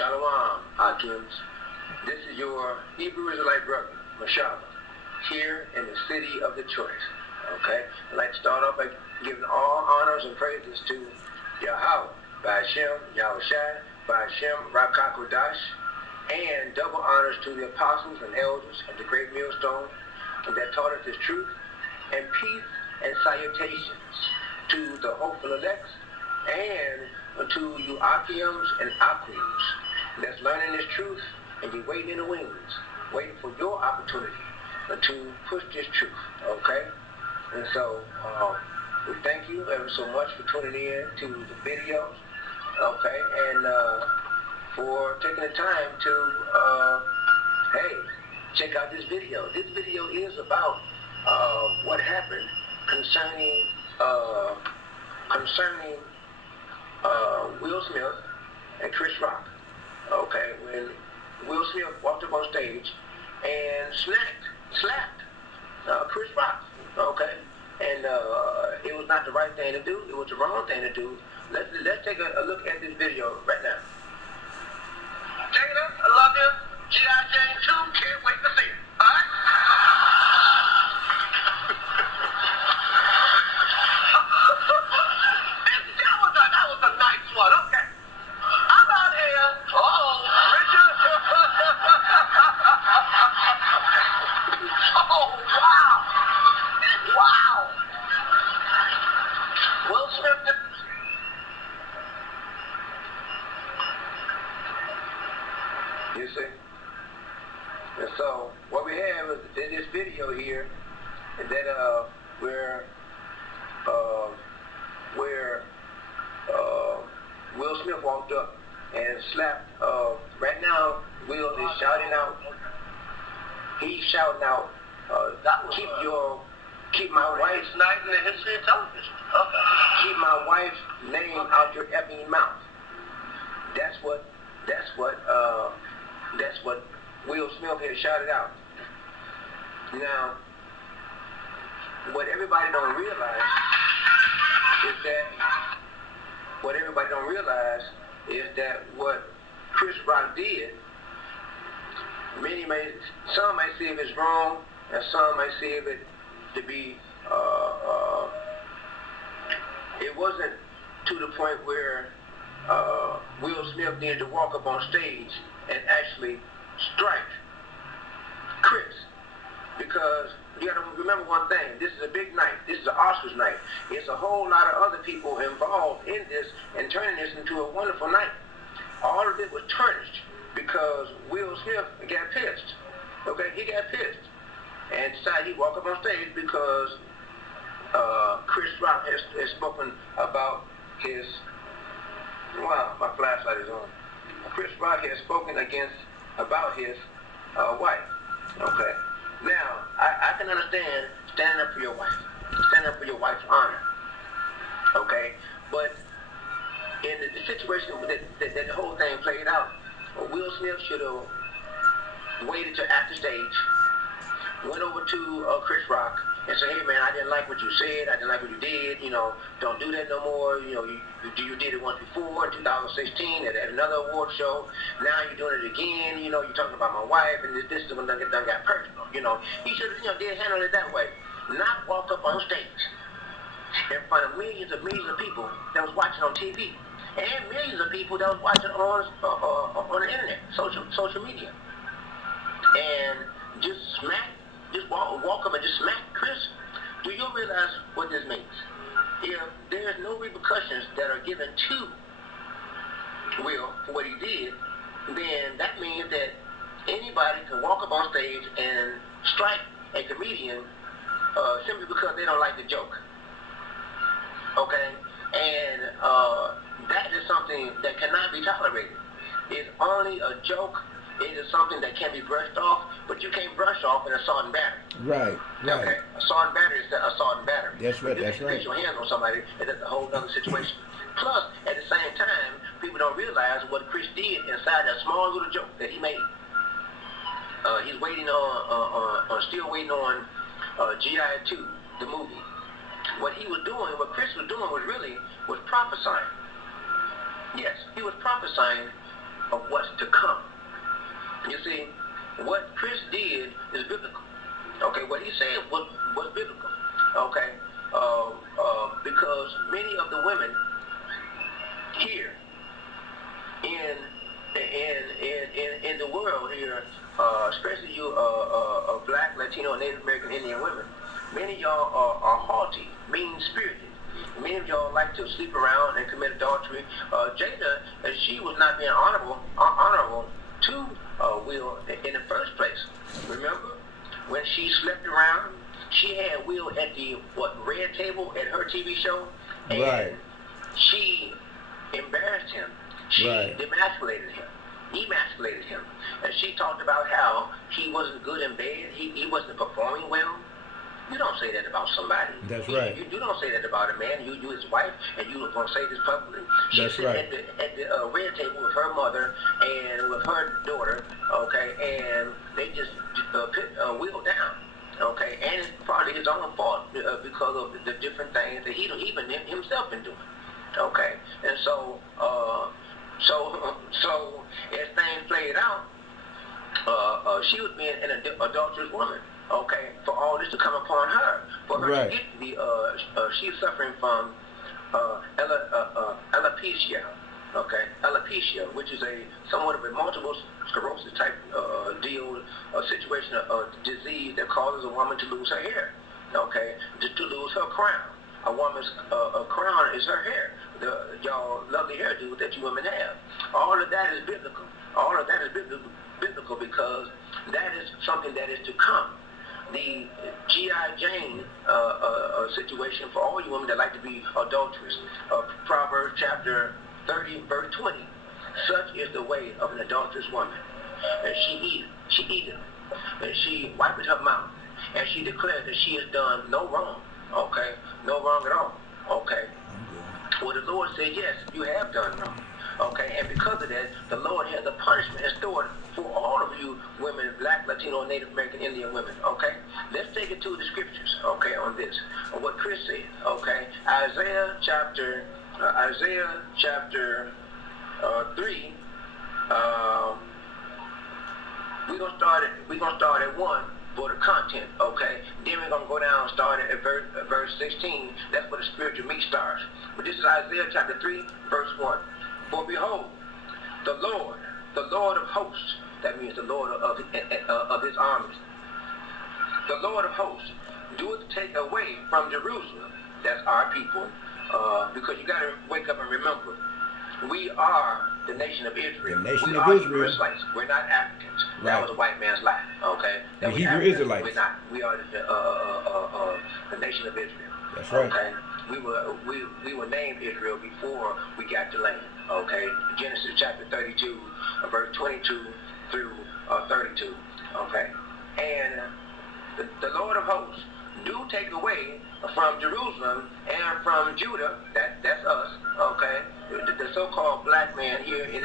Shalom, Akims. This is your Hebrew Israelite brother, Mashaba, here in the city of Detroit. Okay? I'd like to start off by giving all honors and praises to Yahweh, by Hashem, Yahushai, by Hashem, Rakakodash, and double honors to the apostles and elders of the great millstone that taught us his truth, and peace and salutations to the hopeful elects and to you Akims and Akims that's learning this truth and you're waiting in the wings, waiting for your opportunity to push this truth, okay? And so we thank you ever so much for tuning in to the videos, okay, and for taking the time to, hey, check out this video. This video is about what happened concerning Will Smith and Chris Rock. Okay, when Will Smith walked up on stage and slapped Chris Rock. Okay, and it was not the right thing to do. It was the wrong thing to do. Let's take a look at this video right now. Jada, I love you. G.I. Jane 2, can't wait to see it. All right? that was a nice one. Okay. I'm out here. Richard. Oh, wow. Wow. Will Smith. You see? And so what we have is in this video here that where Will Smith walked up and slapped. Right now, Will is shouting out. He's shouting out. Keep my wife's night in the history of television. Okay. Keep my wife's name out your effing mouth. That's what Will Smith had shouted out. Now, what everybody don't realize is that what Chris Rock did, some may see it as wrong, and some may see it to be, it wasn't to the point where Will Smith needed to walk up on stage and actually strike Chris, because you got to remember one thing. This is a big night. This is an Oscars night. It's a whole lot of other people involved in this and turning this into a wonderful night. All of it was tarnished because Will Smith got pissed. Okay, he got pissed and decided he'd walk up on stage because Chris Rock has spoken about his. Wow, my flashlight is on. Chris Rock has spoken about his wife. Okay. Now, I can understand standing up for your wife, standing up for your wife's honor. Okay. But in the situation that the whole thing played out, Will Smith should have waited till after stage, went over to Chris Rock and said, hey man, I didn't like what you said, I didn't like what you did, don't do that no more, you did it once before in 2016 at another award show, now you're doing it again, you're talking about my wife, and this is when done got personal, he should have, did handle it that way, not walk up on stage in front of millions of people that was watching on TV, and millions of people that was watching on the internet, social media, and just walk up and just smack Chris. Do you realize what this means? If there's no repercussions that are given to Will for what he did, then that means that anybody can walk up on stage and strike a comedian simply because they don't like the joke. Okay? And that is something that cannot be tolerated. It's only a joke. It is something that can be brushed off, but you can't brush off an assault and battery. Right. Okay? Assault and battery is assault and battery. That's right, If you put your hands on somebody, that's a whole other situation. Plus, at the same time, people don't realize what Chris did inside that small little joke that he made. He's waiting still waiting on G.I. 2, the movie. What Chris was doing was prophesying. Yes, he was prophesying of what's to come. You see, what Chris did is biblical. Okay, what he said was biblical. Okay, because many of the women here in the world here, especially you Black, Latino, and Native American Indian women, many of y'all are haughty, mean-spirited. Many of y'all like to sleep around and commit adultery. Jada, she was not being honorable to Will in the first place. Remember, when she slept around, she had Will at the red table at her TV show, and right. she embarrassed him. She emasculated him, and she talked about how he wasn't good in bed. He wasn't performing well. You don't say that about somebody. That's right. You don't say that about a man. You his wife, and you are going to say this publicly. That's right. At the red table with her mother and with her daughter, okay, and they just put Will down, okay, and it's probably his own fault because of the different things that he even himself been doing, okay, and so as things played out, she was being an adulterous woman. Okay, for all this to come upon her, for her to get she's suffering from alopecia, okay, alopecia, which is somewhat of a multiple sclerosis type situation, a disease that causes a woman to lose her hair, okay, to lose her crown. A woman's crown is her hair, y'all lovely hairdo that you women have. All of that is biblical. All of that is biblical because that is something that is to come. The G.I. Jane situation for all you women that like to be adulterous. Proverbs chapter 30, verse 20. Such is the way of an adulterous woman. And she eateth, and she wipeth her mouth, and she declared that she has done no wrong. Okay? No wrong at all. Okay? Well, the Lord said, yes, you have done wrong. Okay, and because of that, the Lord has a punishment in store for all of you women, Black, Latino, Native American Indian women. Okay, let's take it to the scriptures. Okay, on this, on what Chris said. Okay, Isaiah chapter 3. We're gonna start at 1 for the content. Okay, then we're gonna go down and start at verse 16. That's where the spiritual meat starts. But this is Isaiah chapter 3, verse 1. For behold, the Lord of hosts, that means the Lord of his armies, the Lord of hosts, doeth take away from Jerusalem, that's our people, because you got to wake up and remember, we are the nation of Israel. We are Hebrew Israelites. We're not Africans. Right. That was a white man's lie, okay? The Hebrew Israelites. We're not. We are the nation of Israel. That's right. Okay? We were named Israel before we got the land. Okay, Genesis chapter 32, verse 22 through 32. Okay, and the Lord of hosts do take away from Jerusalem and from Judah. That's us. Okay, the so-called black man here in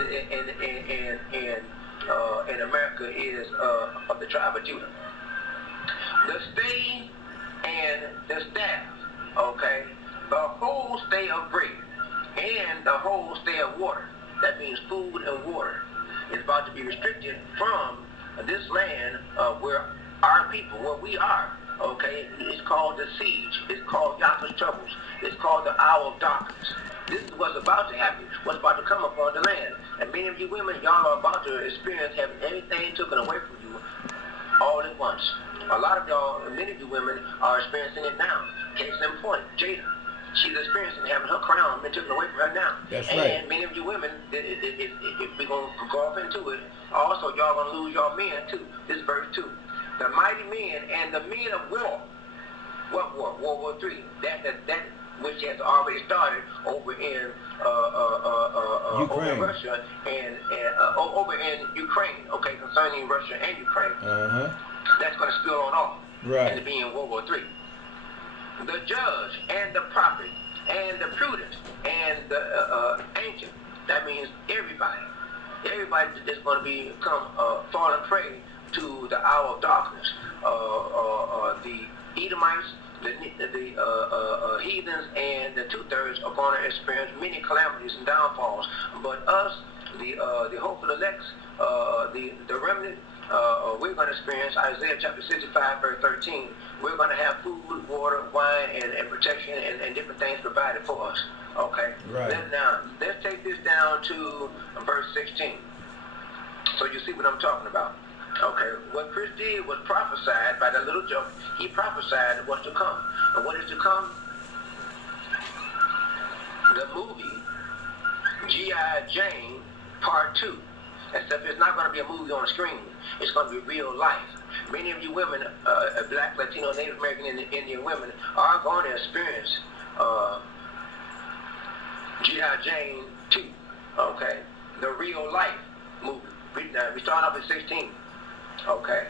America is of the tribe of Judah. The stay and the staff. Okay, the whole stay of bread and the whole stay of water, that means food and water, is about to be restricted from this land where our people, where we are, okay? It's called the siege. It's called Yahweh's troubles. It's called the hour of darkness. This is what's about to happen, what's about to come upon the land. And many of you women, y'all are about to experience having anything taken away from you all at once. A lot of y'all, many of you women are experiencing it now. Case in point, Jada. She's experiencing having her crown been taken away from her now. That's and right. And many of you women, if we're going to go off into it, also y'all going to lose your men too. This is verse 2. The mighty men and the men of war. What war? World War III. That which has already started over in over in Russia and over in Ukraine. Okay, concerning Russia and Ukraine. That's going to spill on off. Right. And to be in World War III. The judge and the prophet and the prudent and the ancient. That means everybody that's going to become fallen prey to the hour of darkness. The Edomites, the heathens, and the 2/3 are going to experience many calamities and downfalls. But us, the hopeful elects, the remnant, we're going to experience Isaiah chapter 65, verse 13. We're going to have food, water, wine, and protection and different things provided for us. Okay? Right. Now, let's take this down to verse 16. So you see what I'm talking about. Okay, what Chris did was prophesied by that little joke. He prophesied what's to come. And what is to come? The movie G.I. Jane Part 2. Except it's not going to be a movie on the screen. It's going to be real life. Many of you women, Black, Latino, Native American, and Indian women, are going to experience G.I. Jane 2. Okay, the real life movie. We start off at 16. Okay.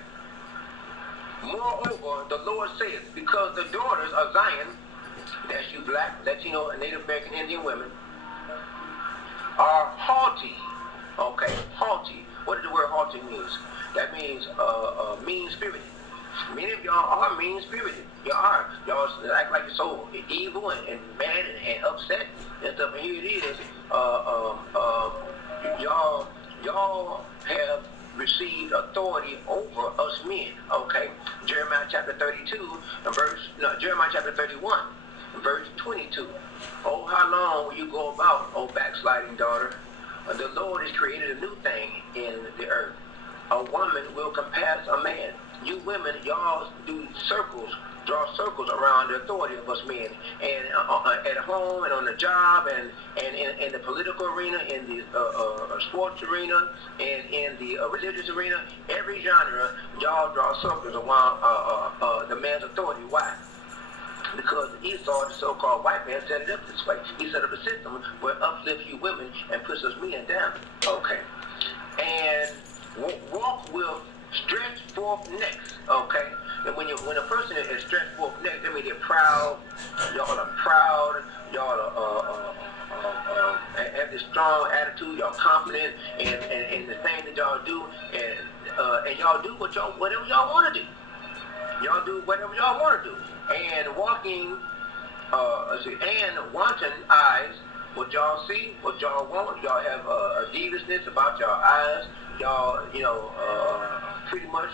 Moreover, the Lord says, because the daughters of Zion, that's you Black, Latino, and Native American Indian women, are haughty. Okay, haughty. What does the word haughty means? That means mean-spirited. Many of y'all are mean-spirited. Y'all are. Y'all act like you're so evil and mad and upset and stuff. And here it is. Y'all have received authority over us men. Okay, Jeremiah chapter 31, verse 22. Oh, how long will you go about, oh backsliding daughter? The Lord has created a new thing in the earth. A woman will compass a man. You women, y'all do circles, draw circles around the authority of us men, and at home and on the job and in the political arena, in the sports arena, and in the religious arena, every genre, y'all draw circles around the man's authority. Why? Because Esau, the so-called white man, set it up this way. He set up a system where uplifts you women and puts us men down. Okay. And walk with stretched forth necks. Okay. And when a person is stretched forth necks, that means they're proud. Y'all are proud. Y'all have this strong attitude. Y'all confident in the thing that y'all do, and y'all do whatever y'all want to do. Y'all do whatever y'all want to do. And walking, and wanton eyes, what y'all see, what y'all want. Y'all have a deviousness about your eyes. Y'all, pretty much,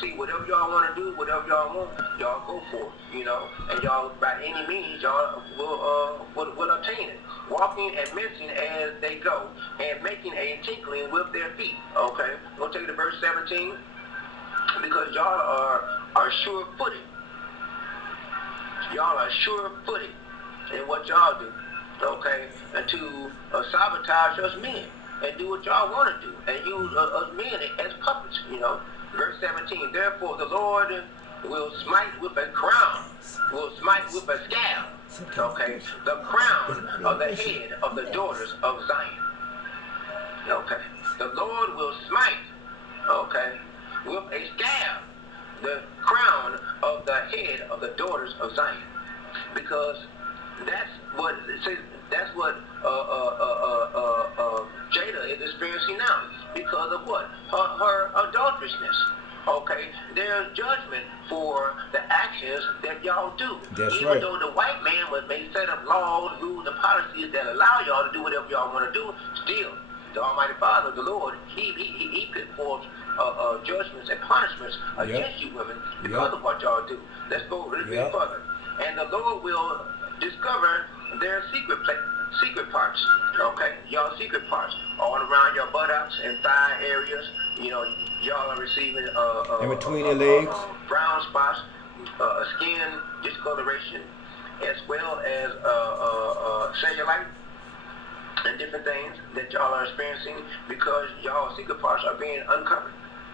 see whatever y'all want to do, whatever y'all want, y'all go for it, and y'all, by any means, y'all will obtain it. Walking and mincing as they go, and making a tinkling with their feet. Okay, we'll take it to verse 17, because y'all are sure-footed. Y'all are sure-footed in what y'all do, okay, and to sabotage us men and do what y'all want to do and use us men as puppets, Verse 17, therefore the Lord will smite with a crown, will smite with a scab, okay, the crown of the head of the daughters of Zion. Okay, the Lord will smite, okay, with a scab, the crown of the head of the daughters of Zion, because that's what Jada is experiencing now, because of what? Her adulterousness. Okay, there's judgment for the actions that y'all do. That's Even right. though the white man may set up laws, rules, and policies that allow y'all to do whatever y'all want to do, still, the Almighty Father, the Lord, He put forth judgments and punishments against you women because of what y'all do. Let's go a little bit further. And the Lord will discover their secret parts. Okay, y'all secret parts all around your buttocks and thigh areas. Y'all are receiving in between your legs, brown spots, skin discoloration, as well as cellulite and different things that y'all are experiencing because y'all secret parts are being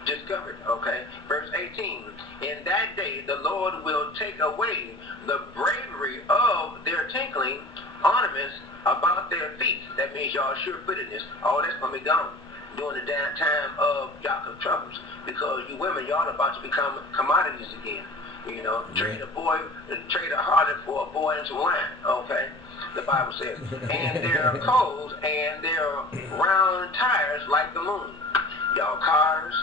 discovered, okay? Verse 18, in that day the Lord will take away the bravery of their tinkling ornaments about their feet. That means y'all sure-footedness. All that's going to be gone during the time of Jacob's troubles, because you women, y'all are about to become commodities again. Trade a harlot for a boy and some wine, okay? The Bible says, and their coals and their round tires like the moon. Y'all cars,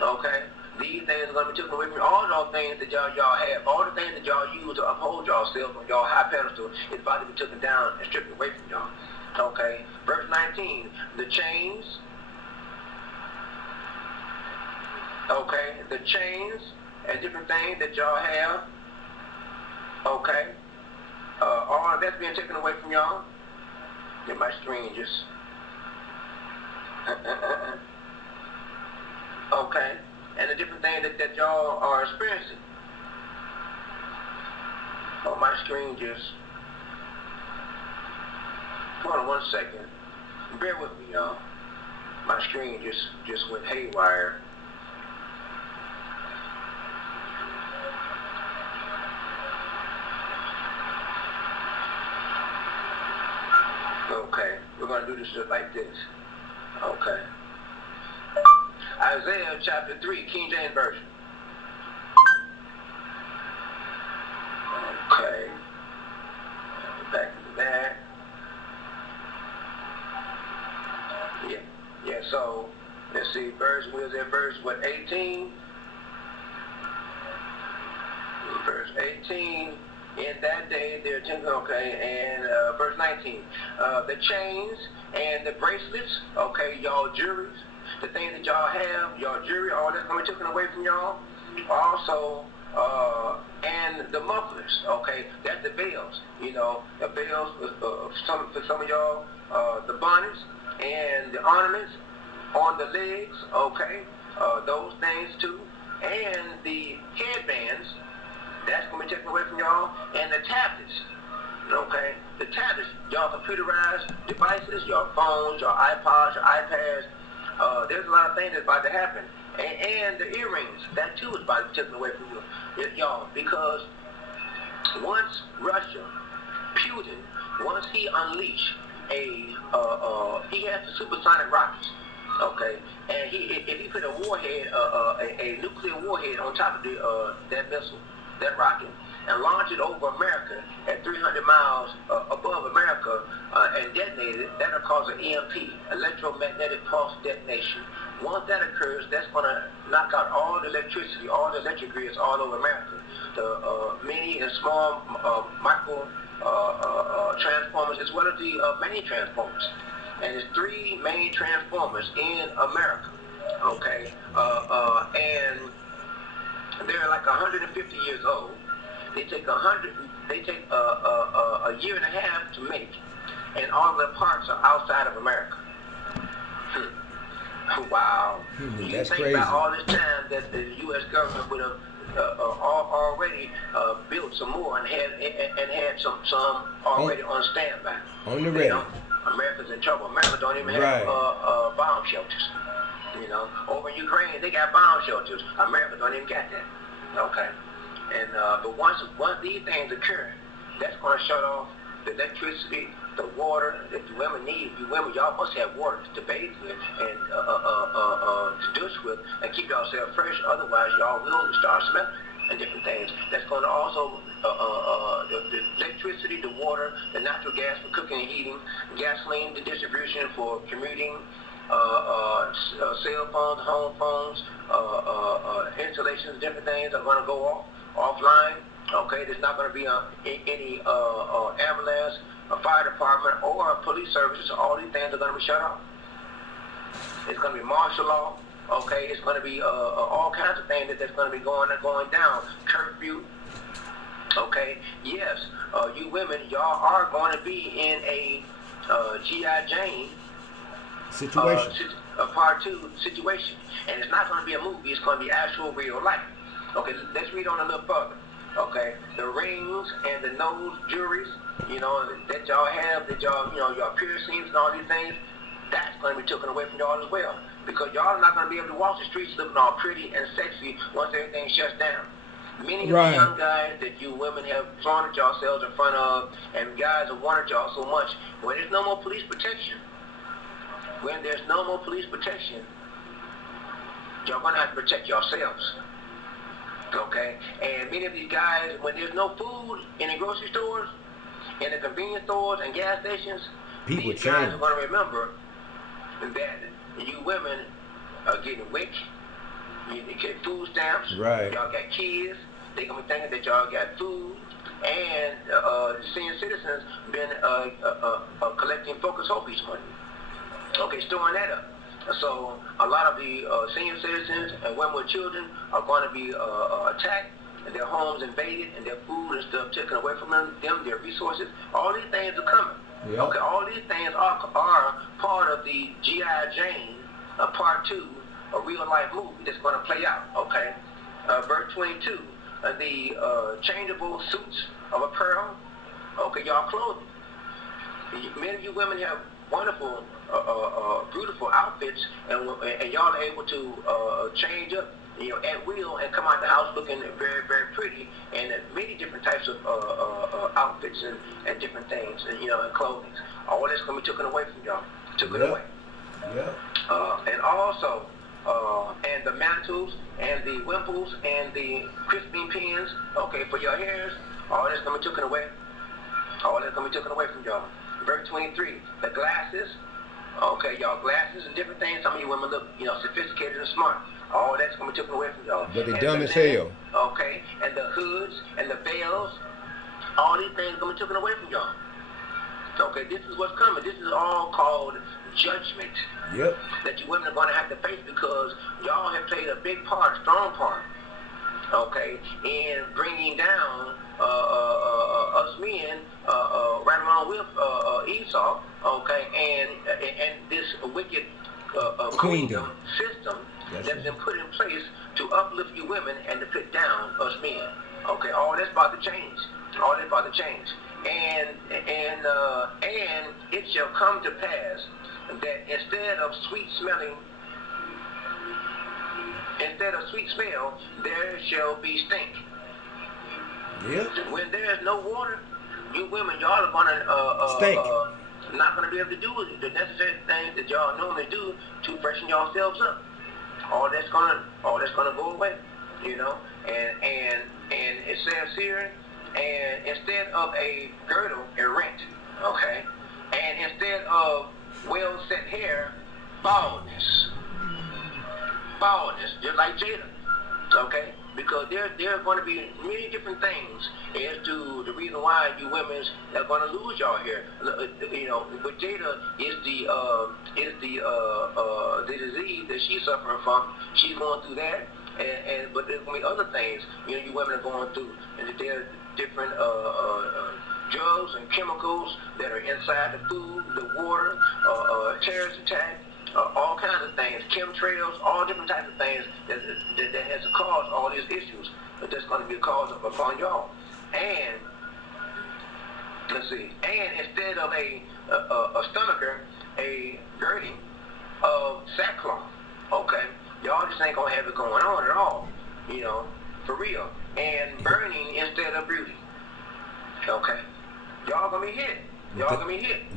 okay? These things are going to be taken away from you. All those things that y'all have, all the things that y'all use to uphold yourself on y'all high pedestal is about to be taken down and stripped away from y'all. Okay, verse 19, the chains, okay, the chains and different things that y'all have, okay, all of that's being taken away from y'all. Get my screen just, okay, and the different things that y'all are experiencing. Oh, my screen just, hold on 1 second. Bear with me, y'all. My screen just went haywire. Okay, we're going to do this just like this. Okay. Isaiah chapter 3, King James Version. Okay. Back to that. Yeah, so, let's see, verse 18? Verse 18, in that day they're okay, and verse 19, the chains and the bracelets, okay, y'all jewelries, the things that y'all have, y'all jewelry, all that's going to be taken away from y'all. Also, and the mufflers, okay, that's the veils, you know, the veils for some of y'all, the bonnets and the ornaments on the legs, okay, those things too, and the headbands, that's going to be taken away from y'all, and the tablets, okay, the tablets, y'all computerized devices, your phones, your iPods, your iPads, there's a lot of things that's about to happen. And the earrings, that too is about to be taken away from you, y'all, because once Russia, Putin, once he unleashed he has the supersonic rockets, okay, and if he put a warhead, a nuclear warhead on top of that missile, that rocket, and launch it over America at 300 miles above America and detonate it, that'll cause an EMP, electromagnetic pulse detonation. Once that occurs, that's going to knock out all the electricity, all the electric grids all over America. The mini and small micro transformers, as well as the main transformers. And there's 3 main transformers in America, okay? And they're like 150 years old. They take a year and a half to make, and all the parts are outside of America. Wow. You That's think crazy. about all this time that the U.S. government would have already built some more and had some already on standby. On the ready. You know, America's in trouble. America don't even have bomb shelters. You know, over in Ukraine they got bomb shelters. America don't even got that. Okay. And but once these things occur, that's going to shut off the electricity, the water that you women need. You women, y'all must have water to bathe with and to douche with and keep yourself fresh. Otherwise, y'all will start smelling and different things. That's going to also the electricity, the water, the natural gas for cooking and heating, gasoline, the distribution for commuting, cell phones, home phones, installations, different things are going to go offline. Okay, there's not going to be any ambulance, a fire department, or police services. All these things are going to be shut off. It's going to be martial law. Okay, it's going to be all kinds of things that's going to be going down. Curfew. Okay, yes, you women, y'all are going to be in a G.I. Jane situation. Part 2 situation. And it's not going to be a movie, it's going to be actual real life. Okay, let's read on a little further. Okay, the rings and the nose jewelries, you know, that y'all have, that y'all, you know, your piercings and all these things, that's going to be taken away from y'all as well. Because y'all are not going to be able to walk the streets looking all pretty and sexy once everything shuts down. Many of the young guys that you women have flaunted yourselves in front of, and guys have wanted y'all so much, when there's no more police protection, y'all going to have to protect yourselves. Okay? And many of these guys, when there's no food in the grocery stores, in the convenience stores and gas stations, these guys are going to remember that you women are getting WIC, you get food stamps, y'all got kids, they're going to be thinking that y'all got food, and senior citizens been collecting Focus Hope each month. Okay, storing that up. So a lot of the senior citizens and women with children are going to be attacked, and their homes invaded, and their food and stuff taken away from them, their resources. All these things are coming. Yep. Okay, all these things are part of the G.I. Jane Part 2, a real-life movie that's going to play out. Okay, verse 22, the changeable suits of apparel. Okay, y'all clothing. Many of you women have wonderful, beautiful outfits, and y'all are able to change up, at will, and come out the house looking very, very pretty, and many different types of outfits and different things, and clothing. All that's gonna be taken away from y'all. Taken away. Yeah. And also, and the mantles and the wimples and the crisping pins, okay, for your hairs, all that's gonna be taken away. All that's gonna be taken away from y'all. Verse 23, the glasses, okay, y'all, glasses and different things. Some of you women look, sophisticated and smart. All that's gonna be taken away from y'all. But they And dumb the as hell. Okay, and the hoods and the veils, all these things gonna be taken away from y'all. Okay, this is what's coming. This is all called judgment. Yep. That you women are gonna have to face because y'all have played a big part, strong part. Okay, in bringing down us men right along with Esau, okay, and this wicked queendom system that's been put in place to uplift you women and to put down us men. Okay, all that's about to change. All that's about to change. And it shall come to pass that instead of sweet smell, there shall be stink. Yeah. When there's no water, you women, y'all are gonna stink. Not gonna be able to do the necessary things that y'all normally do to freshen yourselves up. All that's gonna go away, And it says here, and instead of a girdle, a rent, okay, and instead of well set hair, baldness, just like Jada, okay? Because there are going to be many different things as to the reason why you women are going to lose y'all hair. But Jada is the disease that she's suffering from. She's going through that, but there's going to be other things you women are going through, and there are different drugs and chemicals that are inside the food, the water, terrorist attack. All kinds of things, chemtrails, all different types of things that has caused all these issues that's going to be caused upon y'all. And let's see, and instead of a stomacher, a girding of sackcloth, okay, y'all just ain't gonna have it going on at all, for real. And burning instead of beauty, okay, y'all gonna be hit.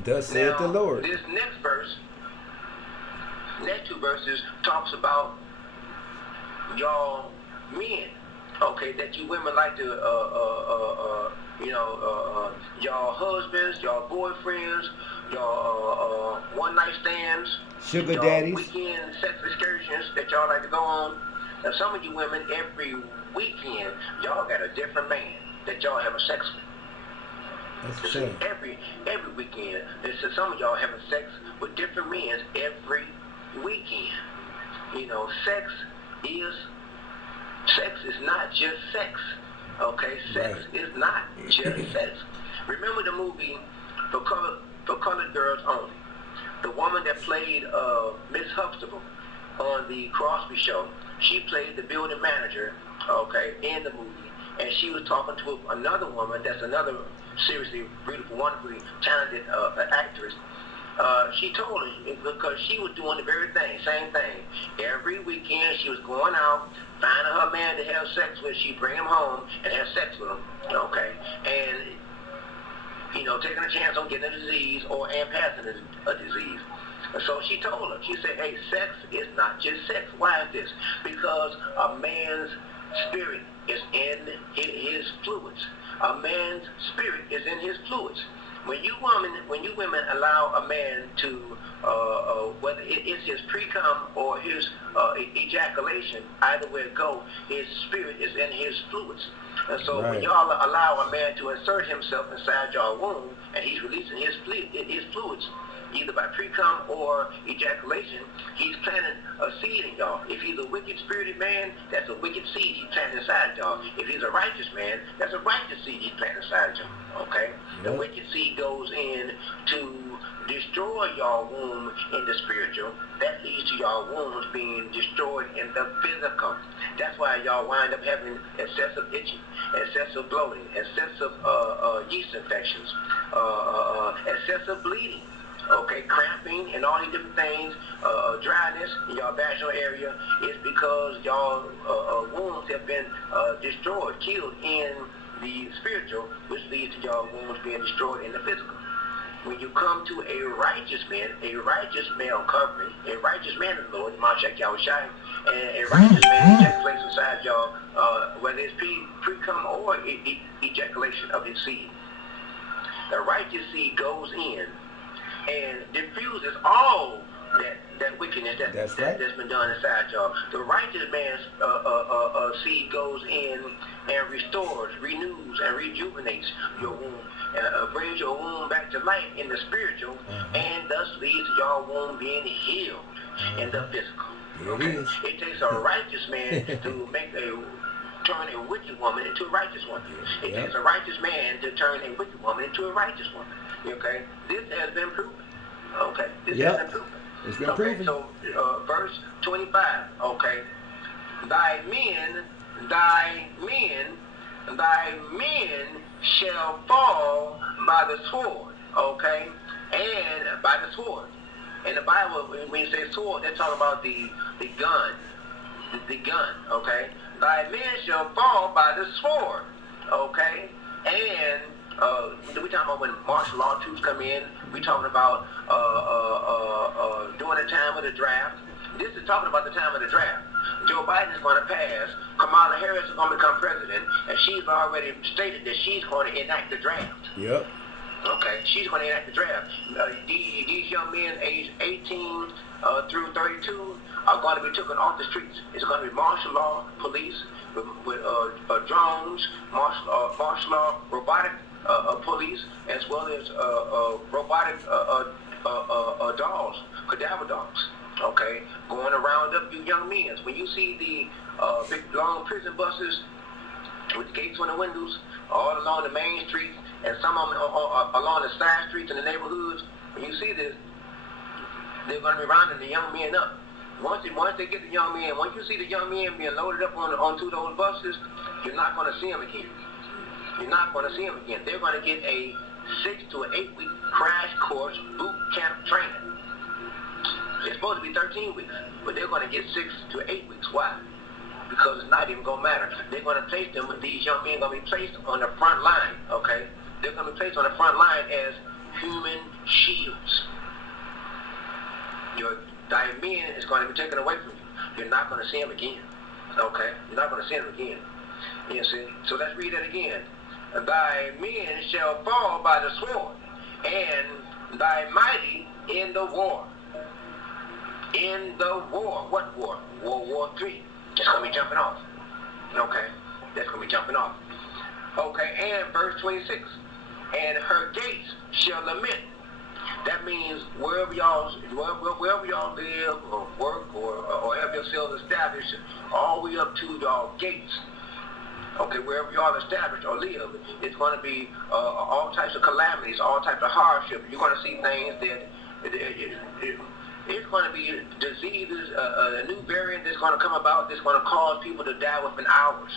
Thus saith the Lord. This next verse. Next two verses talks about y'all men, okay, that you women like to, y'all husbands, y'all boyfriends, y'all one-night stands, sugar y'all daddies, weekend sex excursions that y'all like to go on. Now, some of you women, every weekend, y'all got a different man that y'all have a sex with. That's true. Every weekend, some of y'all having sex with different men every weekend. Sex is not just sex. Okay, sex is not just sex. Remember the movie For Colored Girls Only. The woman that played Miss Huxtable on the Crosby Show, she played the building manager, okay, in the movie, and she was talking to another woman that's another seriously beautiful, wonderfully talented actress. She told her, because she was doing the very same thing. Every weekend she was going out, finding her man to have sex with. She'd bring him home and have sex with him, okay? And, taking a chance on getting a disease and passing a disease. So she told her, she said, hey, sex is not just sex. Why is this? Because a man's spirit is in his fluids. A man's spirit is in his fluids. when you women allow a man to whether it's his pre-cum or his ejaculation, either way it go, his spirit is in his fluids. And so when y'all allow a man to insert himself inside your womb and he's releasing his fluids, either by pre-cum or ejaculation, he's planting a seed in y'all. If he's a wicked-spirited man, that's a wicked seed he's planting inside y'all. If he's a righteous man, that's a righteous seed he's planting inside y'all. Okay? The wicked seed goes in to destroy y'all womb in the spiritual. That leads to y'all wombs being destroyed in the physical. That's why y'all wind up having excessive itching, excessive bloating, excessive yeast infections, excessive bleeding. Okay, cramping and all these different things, dryness in your vaginal area is because y'all wombs have been destroyed, killed in the spiritual, which leads to y'all wombs being destroyed in the physical. When you come to a righteous man, a righteous male covering, a righteous man of the Lord, Mashiach Yahushai, and a righteous man ejaculates inside y'all, whether it's pre-cum or ejaculation of his seed. The righteous seed goes in and diffuses all that wickedness that's been done inside y'all. The righteous man's seed goes in and restores, renews, and rejuvenates your womb, brings your womb back to life in the spiritual, and thus leads to your womb being healed in the physical. Okay? It takes a righteous man to turn a wicked woman into a righteous woman. It takes a righteous man to turn a wicked woman into a righteous woman. Okay? This has been proven. Okay? This has been proven. It's been proven. So, verse 25. Okay? Thy men shall fall by the sword. Okay? And by the sword. In the Bible, when you say sword, they're talking about the gun. The gun. Okay? Thy men shall fall by the sword. Okay? And we talking about when martial law troops come in. We talking about during the time of the draft. This is talking about the time of the draft. Joe Biden is going to pass. Kamala Harris is going to become president, and she's already stated that she's going to enact the draft. Yep. Okay, she's going to enact the draft. These young men aged 18 through 32 are going to be taken off the streets. It's going to be martial law police with drones, martial law robotic police, as well as robotic dogs, cadaver dogs. Okay, going to round up you young men. When you see the big long prison buses with gates on the windows all along the main streets, and some of them along the side streets in the neighborhoods, when you see this, they're going to be rounding the young men up. Once they get the young men, once you see the young men being loaded up onto those buses, you're not going to see them again. You're not going to see them again. They're going to get a 6 to 8 week crash course boot camp training. It's supposed to be 13 weeks, but they're going to get 6 to 8 weeks. Why? Because it's not even going to matter. They're going to place them, these young men are going to be placed on the front line, okay? They're going to be placed on the front line as human shields. Thy men is going to be taken away from you. You're not going to see them again, okay? You're not going to see them again. You see? So let's read that again. Thy men shall fall by the sword, and thy mighty in the war. In the war. What war? World War III. It's going to be jumping off. Okay? That's going to be jumping off. Okay, and verse 26. And her gates shall lament. That means wherever y'all live or work or have yourselves established, all the way up to y'all gates. Okay, wherever y'all established or live, it's going to be all types of calamities, all types of hardship. You're going to see things that it's going to be diseases, a new variant that's going to come about that's going to cause people to die within hours.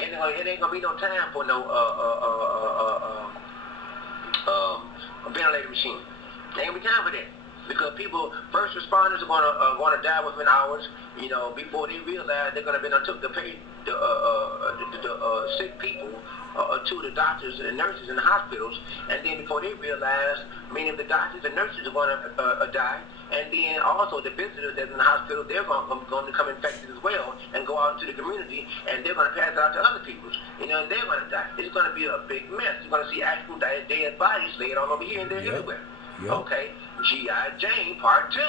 And it ain't going to be no time for no ventilator machine. There ain't gonna be time for that, because first responders are going to die within hours. You know, before they realize they're going to be took to pay the sick people to the doctors and nurses in the hospitals, and then before they realize, many of the doctors and nurses are going to die, and then also the visitors that's in the hospital, they're going to become infected as well and go out into the community, and they're going to pass it out to other people. And they're going to die. It's going to be a big mess. You're going to see actual dead bodies laid all over here and there everywhere. Yep. Okay, G.I. Jane Part 2.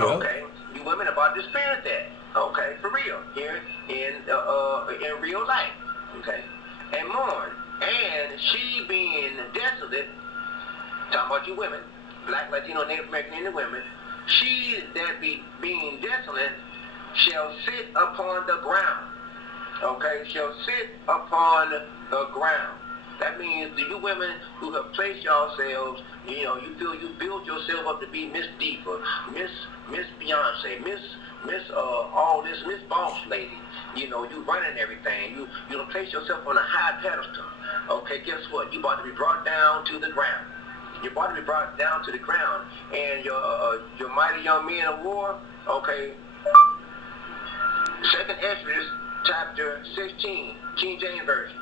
Yep. Okay, you women about to experience that. Okay, for real, here in real life. Okay, and mourn. And she being desolate, talking about you women, Black, Latino, Native American, and the women, she that be being desolate shall sit upon the ground. Okay, shall sit upon the ground. That means you women who have placed yourselves, you feel you build yourself up to be Miss Diva, Miss Beyonce, Miss all this, Miss Boss Lady. You running everything. You don't place yourself on a high pedestal. Okay, guess what? You about to be brought down to the ground. You're about to be brought down to the ground, and your mighty young men of war. Okay, 2nd Exodus chapter 16, King James Version.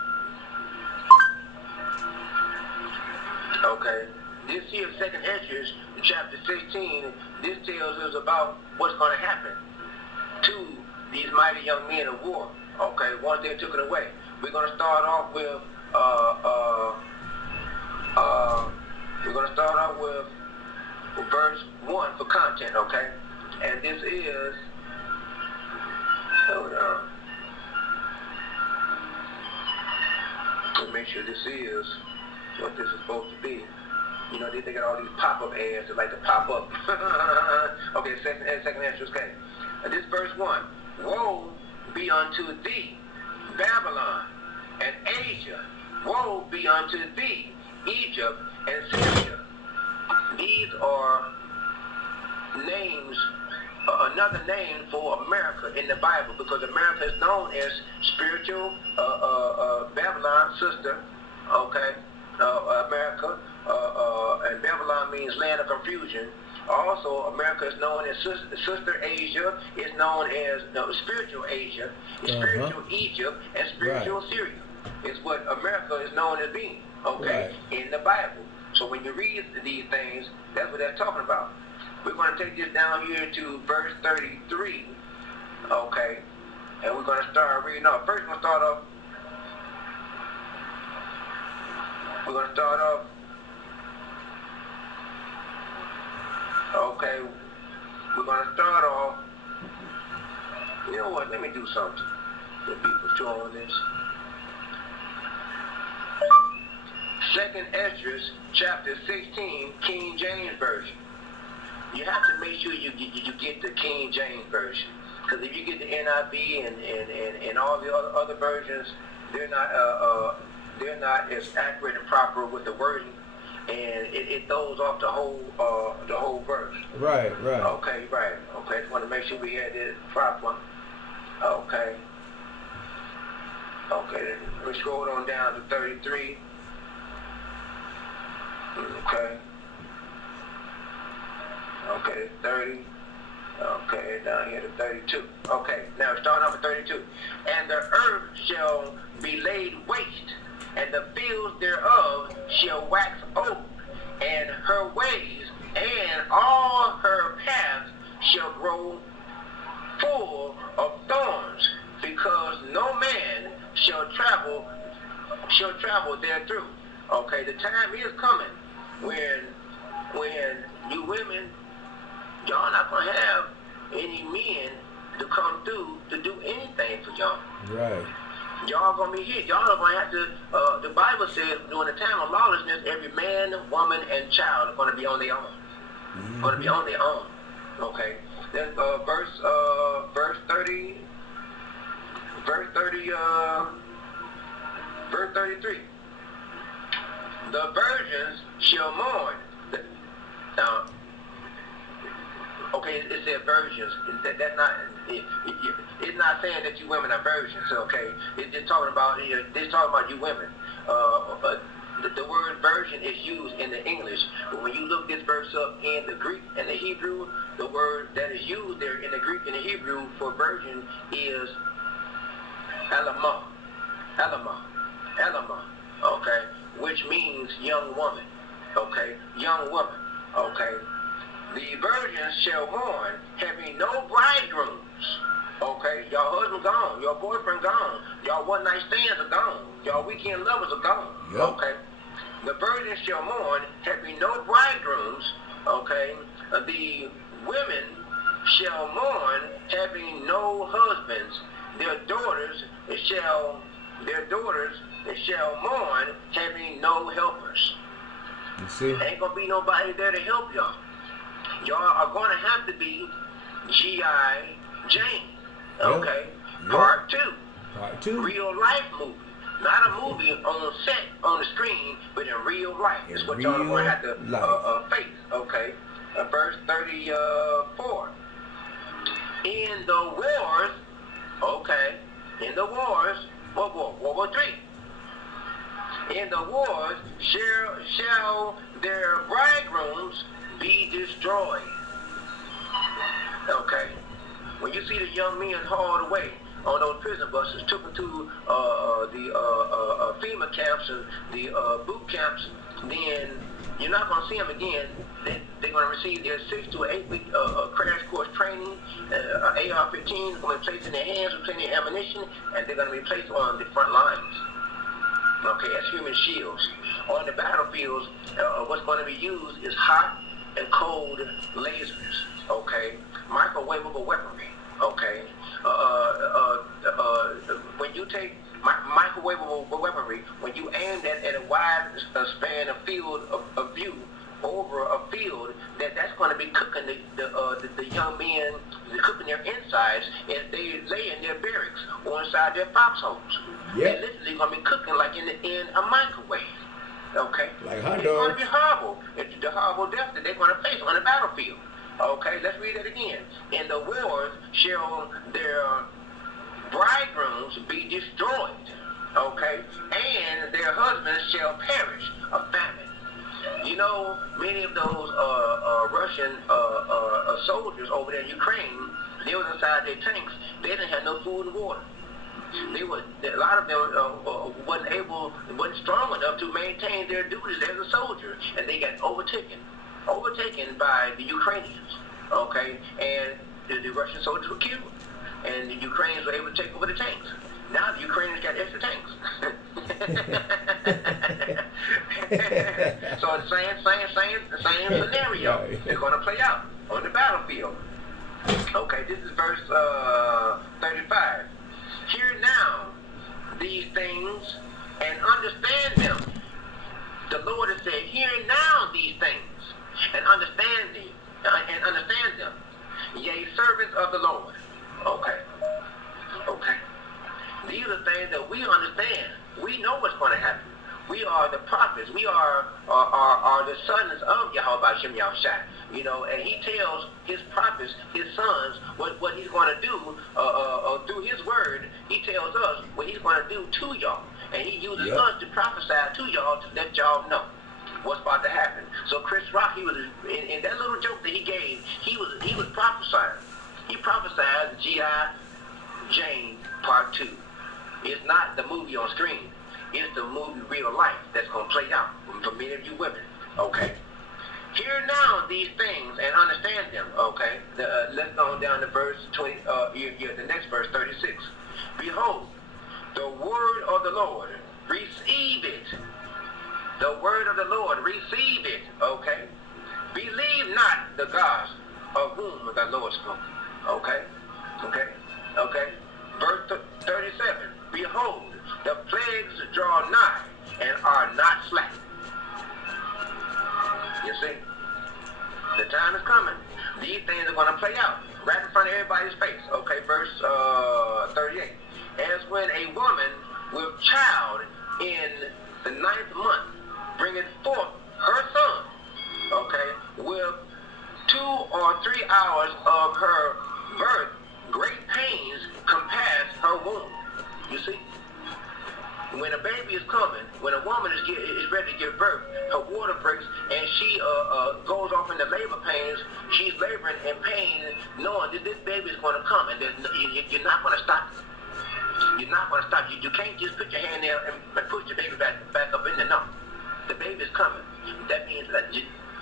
Okay, this here 2nd Exodus chapter 16. This tells us about what's going to happen to these mighty young men of war. Okay, once they're taken away, we're going to start off with verse 1 for content. Okay, and this is, hold on, to make sure this is what this is supposed to be. They got all these pop-up ads that like to pop up. Okay, second answer, okay. And this verse 1, woe be unto thee, Babylon and Asia. Woe be unto thee, Egypt and Syria. These are names, another name for America in the Bible, because America is known as spiritual Babylon sister. Okay, America, and Babylon means land of confusion. Also, America is known as Sister Asia, is known as spiritual Asia, spiritual Egypt, and spiritual Syria. Is what America is known as being, okay, in the Bible. So when you read these things, that's what they're talking about. We're going to take this down here to verse 33, okay, and we're going to start reading off. First, we're going to start off. Okay, we're going to start off. You know what? Let me do something. Let me put you on this. 2nd Esdras, chapter 16, King James Version. You have to make sure you get the King James Version, because if you get the NIV and all the other versions, they're not as accurate and proper with the wording, and it throws off the whole verse. Right. Okay, right. Okay, just want to make sure we had it proper. Okay. Okay, let me scroll on down to 33. Okay. Okay, 30. Okay, down here to 32. Okay, now starting off at 32. And the earth shall be laid waste, and the fields thereof shall wax old, and her ways and all her paths shall grow full of thorns, because no man shall travel therethrough. Okay, the time is coming when you women, y'all not gonna have any men to come through to do anything for y'all. Right. Y'all gonna be here. Y'all are gonna have to. The Bible says during the time of lawlessness, every man, woman, and child are gonna be on their own. Mm-hmm. Gonna be on their own. Okay. Then verse 30. Verse 33. The virgins shall mourn. Now, okay, it said virgins. That's not. It's not saying that you women are virgins. Okay, it's just talking about. It's talking about you women. The word virgin is used in the English, but when you look this verse up in the Greek and the Hebrew, the word that is used there in the Greek and the Hebrew for virgin is elama. Okay, which means young woman. Okay, young woman. Okay, The virgins shall mourn, having no bridegrooms. Okay, y'all husband gone, your boyfriend gone, y'all one night stands are gone, y'all weekend lovers are gone. Yep. Okay, the virgins shall mourn, having no bridegrooms. Okay, the women shall mourn, having no husbands. Their daughters shall mourn, having no helpers. You see? Ain't gonna be nobody there to help y'all. Y'all are gonna have to be G.I. Jane. Okay? Yep. Part 2. Part 2. Real life movie. Not a movie on set, on the screen, but in real life. It's what y'all are going to have to face. Okay? Verse 34. In the wars, okay, in the wars, World War III. In the wars shall their bridegrooms be destroyed. Okay. When you see the young men hauled away on those prison buses, took them to the FEMA camps and the boot camps, then you're not going to see them again. They're going to receive their 6 to 8 week crash course training. AR-15 is going to be placed in their hands with plenty of ammunition, and they're going to be placed on the front lines. Okay, as human shields. On the battlefields, what's going to be used is hot and cold lasers. Okay, microwavable weaponry. Okay, when you take microwavable weaponry, when you aim that at a wide span of field of view over a field, that's going to be cooking the young men, cooking their insides as they lay in their barracks or inside their foxholes. Yep. They're literally going to be cooking like in a microwave. Okay, like hot dogs. It's going to be horrible. It's the horrible death that they're going to face on the battlefield. Okay, let's read that again. In the wars shall their bridegrooms be destroyed. Okay, and their husbands shall perish of famine. You know, many of those Russian soldiers over there in Ukraine, they was inside their tanks. They didn't have no food and water. A lot of them wasn't strong enough to maintain their duties as a soldier, and they got overtaken by the Ukrainians. Okay, and the Russian soldiers were killed, and the Ukrainians were able to take over the tanks. Now the Ukrainians got extra tanks. So the same scenario is going to play out on the battlefield. Okay, this is verse 35. Hear now these things and understand them. The Lord has said, hear now these things and understand them. Yea, servants of the Lord. Okay. These are things that we understand. We know what's going to happen. We are the prophets. We are the sons of Yahweh Shem Yahushua. You know, and he tells his prophets, his sons, what he's going to do through his word. He tells us what he's going to do to y'all. And he uses us to prophesy to y'all to let y'all know what's about to happen. So Chris Rock, he was in that little joke that he gave, he was prophesying. He prophesied G.I. Jane Part 2. It's not the movie on screen. It's the movie real life that's going to play out for many of you women. Okay? Hear now these things and understand them. Okay? Let's go down to verse 20. The next verse, 36. Behold, the word of the Lord, receive it. The word of the Lord, receive it. Okay? Believe not the gods of whom the Lord spoke. Okay? Verse 37. Behold, the plagues draw nigh and are not slack. You see? The time is coming. These things are going to play out right in front of everybody's face. Okay, verse 38. As when a woman with child in the 9th month bringeth forth her son, okay, with 2 or 3 hours of her birth, great pains compass her womb. You see? When a baby is coming, when a woman is ready to give birth, her water breaks and she goes off into labor pains. She's laboring in pain, knowing that this baby is going to come, and you're not going to stop it. You're not going to stop. You can't just put your hand there and push the baby back up in there. No. The baby is coming. That means that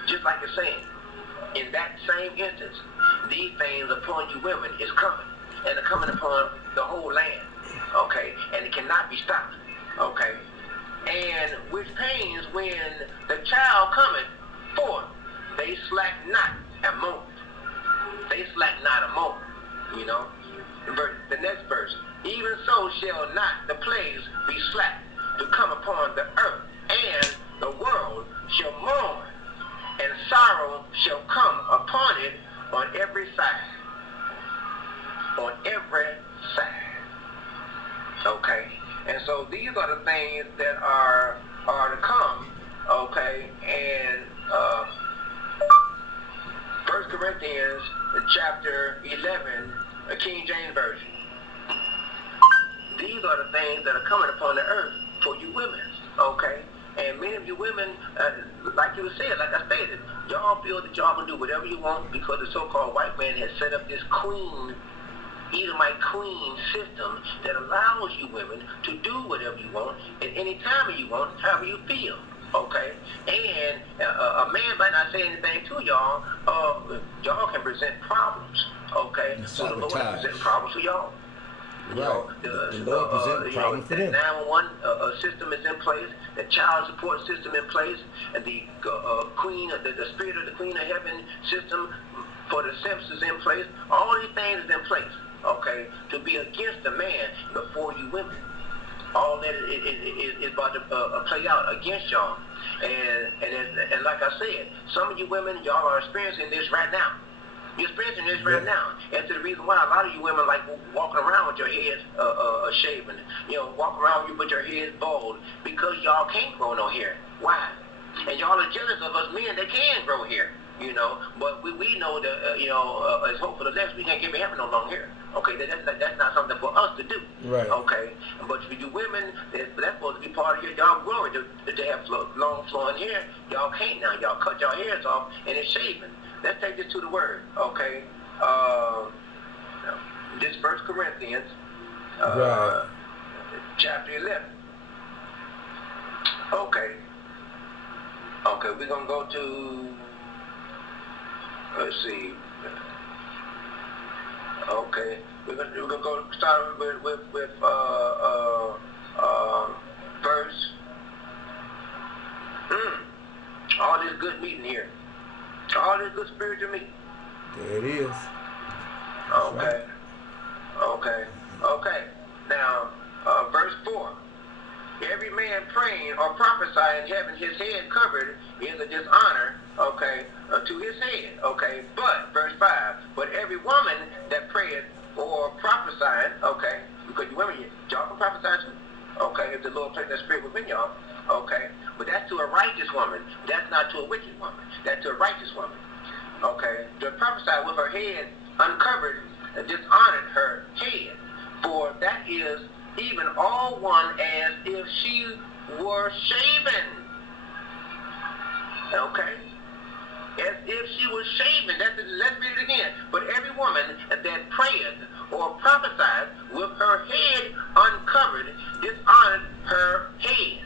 just like it's saying, in that same instance, these things upon you women is coming. And they're coming upon the whole land. Okay? And it cannot be stopped. Okay? And which pains when the child cometh forth, they slack not a moment. They slack not a moment. You know? The next verse. Even so shall not the plagues be slack to come upon the earth, and the world shall mourn, and sorrow shall come upon it on every side. On every side. Okay? And so these are the things that are to come. Okay? And 1 Corinthians chapter 11, the King James Version. These are the things that are coming upon the earth for you women. Okay? And many of you women, like you said, like I stated, y'all feel that y'all can do whatever you want because the so-called white man has set up this Edomite queen system that allows you women to do whatever you want at any time you want, however you feel. Okay? And a man might not say anything to y'all. Y'all can present problems. Okay? So the Lord can present problems to y'all. Right. The Lord presents problems for them. 911 system is in place. The child support system in place. And the queen, the spirit of the queen of heaven system for the simps is in place. All these things is in place. Okay, to be against a man before you women. All that is about to play out against y'all. And like I said, some of you women, y'all are experiencing this right now. You're experiencing this right now. And to the reason why a lot of you women like walking around with your heads shaven, walking around with your heads bald, because y'all can't grow no hair. Why? And y'all are jealous of us men that can grow hair. But we know that, as hope for the next, we can't give heaven no long hair. Okay, that's not something for us to do. Right. Okay, but for you women, that's supposed to be part of y'all glory to have long flowing hair. Y'all can't now. Y'all cut your hairs off and it's shaven. Let's take this to the word. Okay, this 1 Corinthians, chapter 11. Okay, we're gonna go to. Let's see. Okay, we're gonna go start with verse. All this good meeting here, all this good spiritual meeting. There it is. Okay, right. Okay. Now, verse 4. Every man praying or prophesying having his head covered is a dishonor, to his head, But, verse 5, but every woman that prayeth or prophesying, because you women, y'all can prophesy too, if the Lord placed that spirit within y'all, but that's to a righteous woman. That's not to a wicked woman. That's to a righteous woman, To prophesy with her head uncovered dishonored her head, for that is even all one as if she were shaven. As if she was shaven. Let's read it again. But every woman that prayeth or prophesieth with her head uncovered dishonored her head.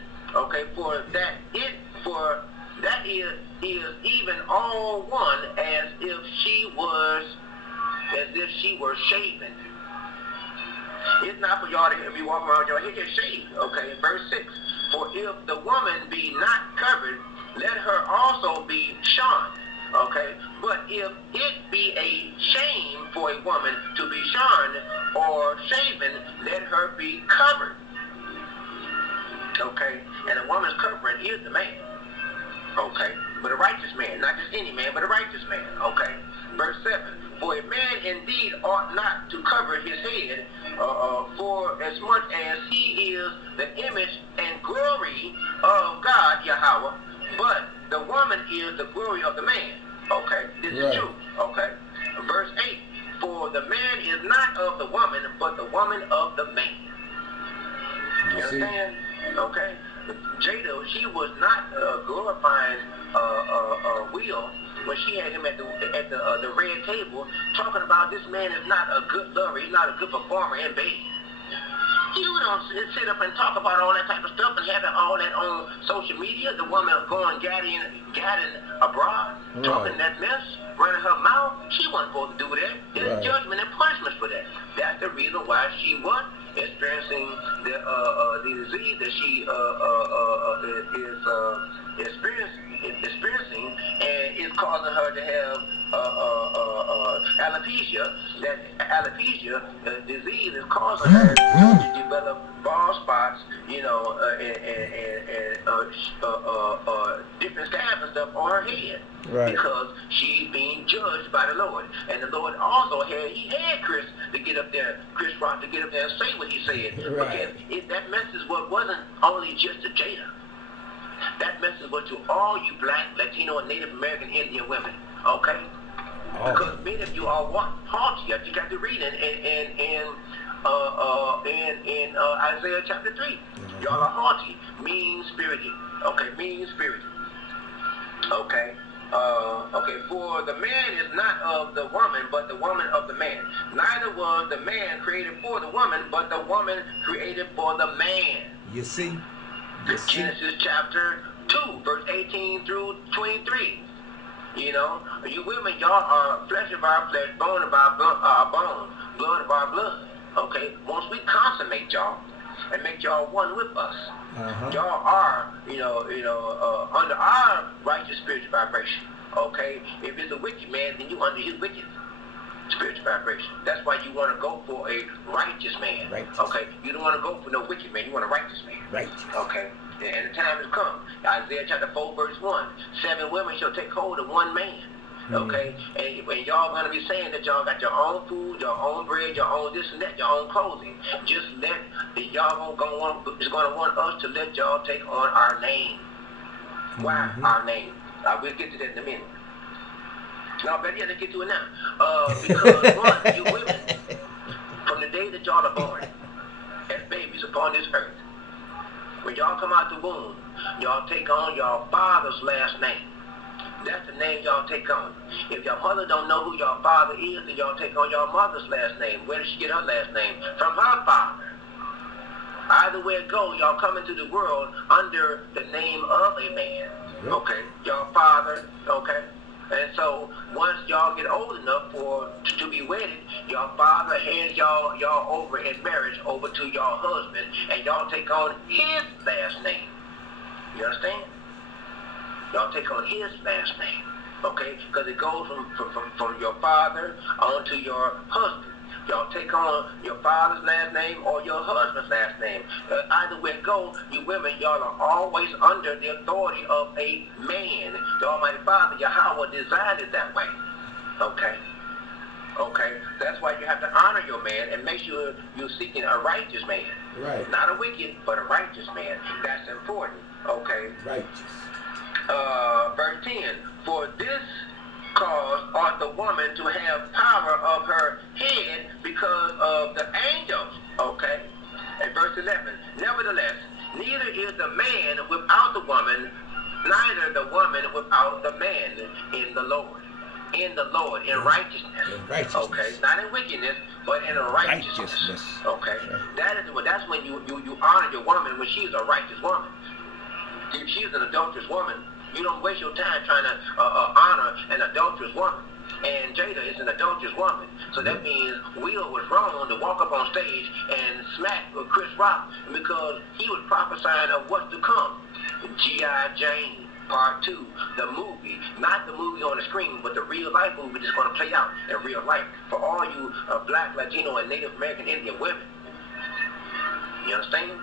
For that is even all one as if she were shaven. It's not for y'all to be walking around with your head shaved. Verse 6. For if the woman be not covered, let her also be shorn. But if it be a shame for a woman to be shorn or shaven, let her be covered. And a woman's covering is the man. But a righteous man, not just any man, but a righteous man. Verse 7. For a man indeed ought not to cover his head, for as much as he is the image and glory of God, Yahweh, but the woman is the glory of the man. This is true. Verse 8. For the man is not of the woman, but the woman of the man. You understand? Jada, she was not glorifying Will when she had him at the red table, talking about this man is not a good lover, he's not a good performer in bed. You don't sit up and talk about all that type of stuff and having all that on social media. The woman going gadding abroad, talking that mess, running her mouth. She wasn't supposed to do that. There's judgment and punishment for that. That's the reason why she was experiencing the disease that she is experiencing, and it's causing her to have alopecia. That alopecia disease is causing her to develop bald spots, you know, and different scabs and stuff on her head, because she's being judged by the Lord. And the Lord also had Chris Rock to get up there and say what he said. Because that message wasn't only just to Jada. That message was to all you Black, Latino, and Native American Indian women. Okay? Because many of you are haughty. You got to read in Isaiah chapter 3. Y'all are haughty, mean-spirited. Okay, mean-spirited. Okay. For the man is not of the woman, but the woman of the man. Neither was the man created for the woman, but the woman created for the man. You see? Genesis chapter 2, verse 18 through 23. You know, you women, y'all are flesh of our flesh, bone of our bone, blood of our blood. Okay? Once we consummate y'all and make y'all one with us, y'all are, under our righteous spiritual vibration. Okay? If it's a wicked man, then you under his wicked spiritual vibration. That's why you want to go for a righteous man. Okay? You don't want to go for no wicked man. You want a righteous man. Okay? And the time has come. Isaiah chapter 4, verse 1. 7 women shall take hold of one man. Okay? And y'all going to be saying that y'all got your own food, your own bread, your own this and that, your own clothing. Just y'all going to want us to let y'all take on our name. Why our name? We'll get to that in a minute. No, better yet, let's get to it now. Because one, you women, from the day that y'all are born, as babies upon this earth, when y'all come out the womb, y'all take on your father's last name. That's the name y'all take on. If your mother don't know who your father is, then y'all take on your mother's last name. Where did she get her last name? From her father. Either way it goes, y'all come into the world under the name of a man. Okay? Your father, okay? And so once y'all get old enough to be wedded, your father hands y'all over in marriage over to your husband, and y'all take on his last name. You understand? Y'all take on his last name, okay? Because it goes from your father on to your husband. Y'all take on your father's last name or your husband's last name. Either way it goes, you women, y'all are always under the authority of a man. The Almighty Father, Yahweh, designed it that way. Okay? Okay? That's why you have to honor your man and make sure you're seeking a righteous man. Right. Not a wicked, but a righteous man. That's important. Okay? Righteous. Verse 10. For this cause ought the woman to have power of her head because of the angels. Okay? And verse 11. Nevertheless, neither is the man without the woman, neither the woman without the man in the Lord. In the Lord, in righteousness. In righteousness. Okay? Not in wickedness, but in righteousness. Okay? Sure. That's when you honor your woman when she's a righteous woman. If she's an adulterous woman, you don't waste your time trying to honor an adulterous woman. And Jada is an adulterous woman. So that means Will was wrong to walk up on stage and smack Chris Rock because he was prophesying of what's to come. G.I. Jane, Part 2, the movie. Not the movie on the screen, but the real life movie that's going to play out in real life for all you Black, Latino, and Native American Indian women. You understand?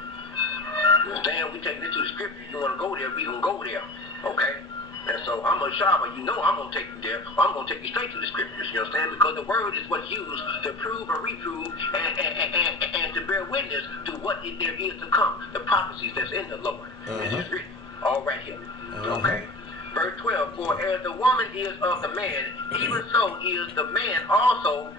You understand? We take this to the scripture. You want to go there, we going to go there. Okay? And so I'm a Shaba, you know I'm going to take you there. I'm going to take you straight to the scriptures, you understand? Because the word is what's used to prove and reprove and to bear witness to what there is to come. The prophecies that's in the Lord. This is written all right here. Okay? Verse 12, for as the woman is of the man, even so is the man also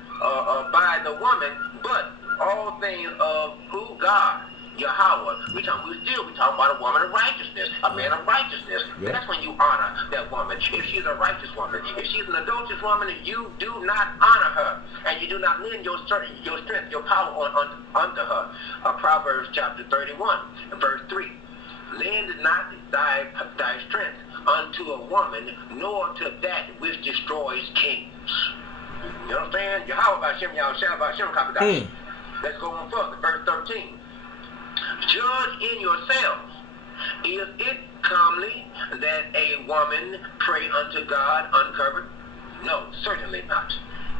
by the woman, but all things of who? God. Yahweh. We talking about a woman of righteousness, a man of righteousness. Yeah. That's when you honor that woman. If she's a righteous woman, if she's an adulterous woman, you do not honor her, and you do not lend your strength, your power unto her. Proverbs chapter 31, verse 3. Lend not thy strength unto a woman, nor to that which destroys kings. You understand? Yahweh Bashem, Yahweh Bashem, Kapidash. Let's go on further. Verse 13. Judge in yourselves. Is it comely that a woman pray unto God uncovered? No, certainly not.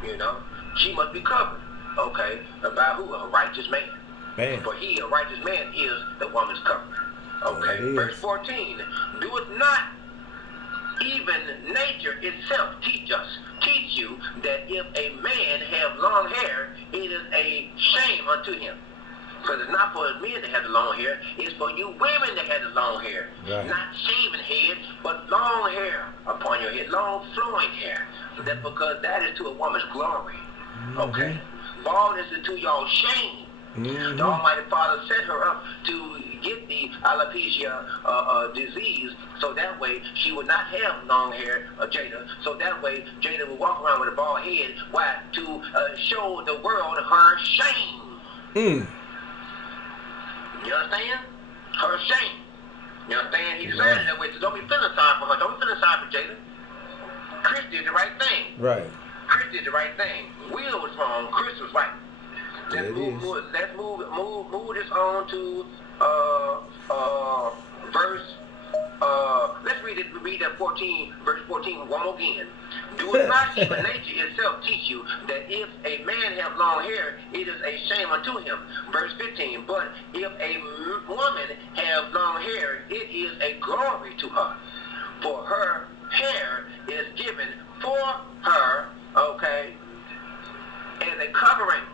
You know, she must be covered. Okay, by who? A righteous man. For he, a righteous man, is the woman's covering. Okay, verse 14. Do it not even nature itself teach you that if a man have long hair, it is a shame unto him. Because it's not for men that have the long hair, it's for you women that have the long hair. Right. Not shaven head, but long hair upon your head, long flowing hair. That's because that is to a woman's glory. Okay? Baldness is to y'all shame. The Almighty Father set her up to get the alopecia disease, so that way she would not have long hair, Jada. So that way Jada would walk around with a bald head. Why? To show the world her shame. You understand? Her shame. You understand? He decided that way. So don't be feeling sorry for her. Don't be feeling sorry for Jada. Chris did the right thing. Right. Chris did the right thing. Will was wrong. Chris was right. Let's move this on to verse. Let's read that 14, verse 14 one more again. Do it not even nature itself teach you that if a man have long hair, it is a shame unto him. Verse 15. But if a woman have long hair, it is a glory to her, for her hair is given for her, okay, as a covering.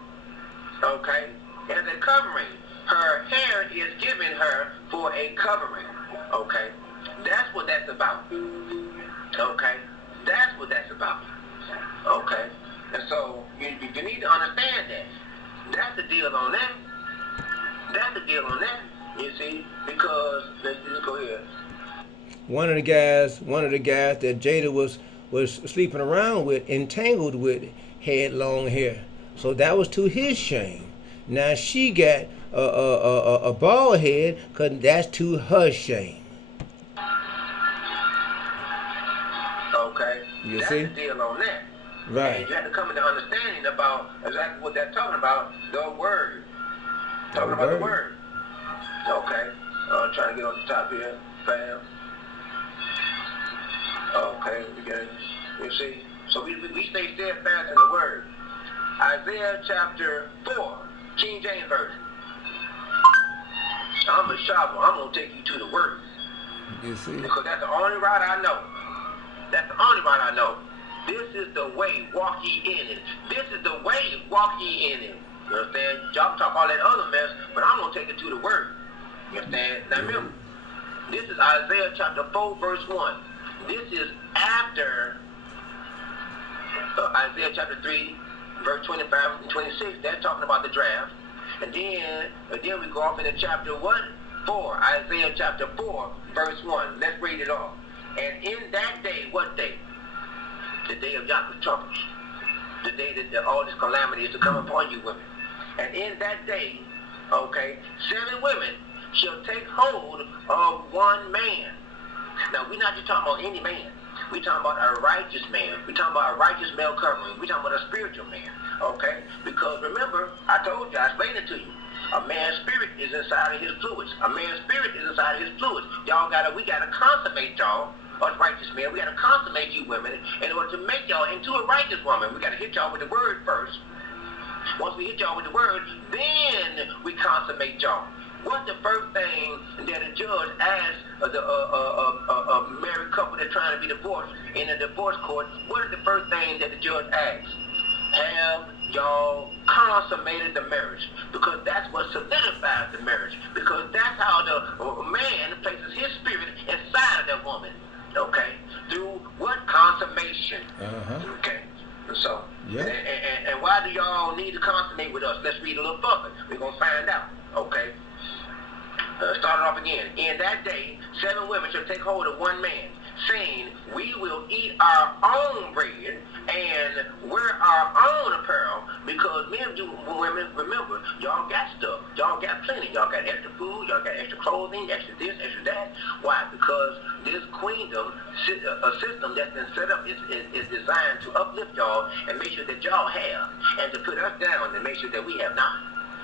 Okay, as a covering. Her hair is given her for a covering. Okay, that's what that's about. Okay, that's what that's about. Okay, and so you need to understand that. That's the deal on that. That's the deal on that. You see, because let's just go here. One of the guys that Jada was sleeping around with, entangled with, had long hair. So that was to his shame. Now she got a bald head, because that's to her shame. Okay. You that's see? The deal on that. Right. And you have to come into understanding about exactly what they're talking about, the word. Talking about the word. Okay. I'm trying to get on the top here, fam. Okay, you see? So we stay steadfast in the word. Isaiah chapter 4, King James Version. I'm a sharper. I'm going to take you to the word. You see? Because that's the only route I know. That's the only route I know. This is the way, walk ye in it. This is the way, walk ye in it. You understand? Y'all talk all that other mess, but I'm going to take it to the word. You understand? Now remember, this is Isaiah chapter 4, verse 1. This is after Isaiah chapter 3, verse 25 and 26. That's talking about the draft. And then we go off into chapter 4, Isaiah chapter 4, verse 1. Let's read it off. And in that day, what day? The day of Yahweh's troubles. The day that all this calamity is to come upon you women. And in that day, okay, 7 women shall take hold of one man. Now, we're not just talking about any man. We're talking about a righteous man. We're talking about a righteous male covering. We're talking about a spiritual man, okay? Because remember, I told you, I explained it to you. A man's spirit is inside of his fluids. A man's spirit is inside of his fluids. We gotta consummate y'all, us righteous men. We gotta consummate you women in order to make y'all into a righteous woman. We gotta hit y'all with the word first. Once we hit y'all with the word, then we consummate y'all. What's the first thing that a judge asks a married couple that's trying to be divorced in a divorce court? What is the first thing that the judge asks? Have y'all consummated the marriage? Because that's what solidifies the marriage. Because that's how the man places his spirit inside of that woman. Okay? Through what? Consummation. Okay? So, yeah. And why do y'all need to consummate with us? Let's read a little further. We're going to find out. Okay? Started off again. In that day, 7 women shall take hold of one man, saying, we will eat our own bread and wear our own apparel, because men do, women, remember, y'all got stuff. Y'all got plenty. Y'all got extra food. Y'all got extra clothing, extra this, extra that. Why? Because this queendom, a system that's been set up, is designed to uplift y'all and make sure that y'all have, and to put us down and make sure that we have not.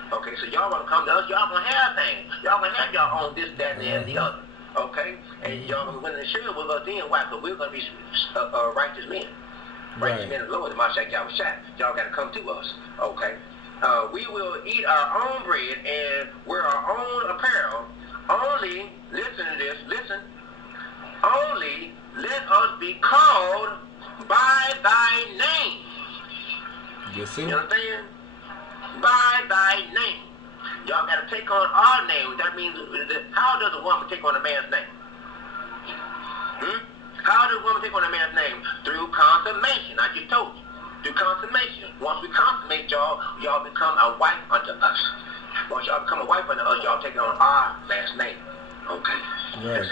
Okay, so y'all gonna come to us, y'all gonna have things. Y'all gonna have y'all own this, that, and the other. Okay? And y'all gonna win the share with us then. Why? Because we're gonna be righteous men. Righteous men of the Lord, the Mashiach Yahushua. Y'all gotta come to us. Okay? We will eat our own bread and wear our own apparel. Only, listen to this, listen. Only let us be called by thy name. You see? You understand? By thy name. Y'all got to take on our name. That means, how does a woman take on a man's name? How does a woman take on a man's name? Through consummation. I just told you. Through consummation. Once we consummate y'all, y'all become a wife unto us. Once y'all become a wife unto us, y'all take on our last name. Okay? Right.